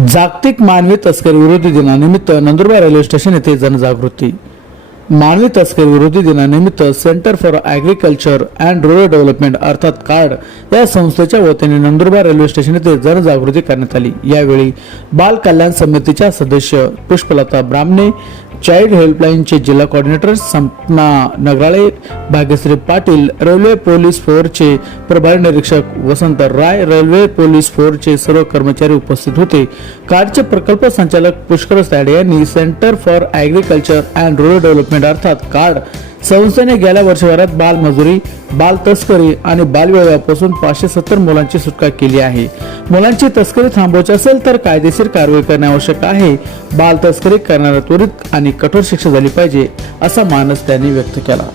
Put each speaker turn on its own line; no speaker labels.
जागतिक मानवी तस्करी विरोधी दिनानिमित्त नंदुरबार रेल्वे स्टेशन येथे जनजागृती. मानवी तस्करी विरोधी दिनानिमित्त centre for agriculture and rural development अर्थात कार्ड या संस्थेच्या वतीने नंदुरबार रेल्वे स्टेशन येथे जनजागृती करण्यात आली. यावेळी बाल कल्याण समितीच्या सदस्य पुष्पलता ब्राह्मणे चाइल्ड हेल्पलाईनचे जिल्हा coordinator Sapna Nagarale Bhagyashree Patil railway police फोरचे प्रभारी निरीक्षक वसंत राय रेल्वे पोलीस फोरचे सर्व कर्मचारी उपस्थित होते. कार्डचे प्रकल्प संचालक पुष्कर साडे यांनी centre for agriculture and rural development अर्थात कार्ड संस्थेने गेल्या वर्षभरात बालमजुरी बाल तस्करी आणि बालविवाहापासून पाचशे सत्तर मुलांची सुटका केली आहे. मुलांची तस्करी थांबवायची असेल तर कायदेशीर कारवाई करणे आवश्यक आहे. बाल तस्करी करणाऱ्या त्वरित आणि कठोर शिक्षा झाली पाहिजे असा मानस त्यांनी व्यक्त केला.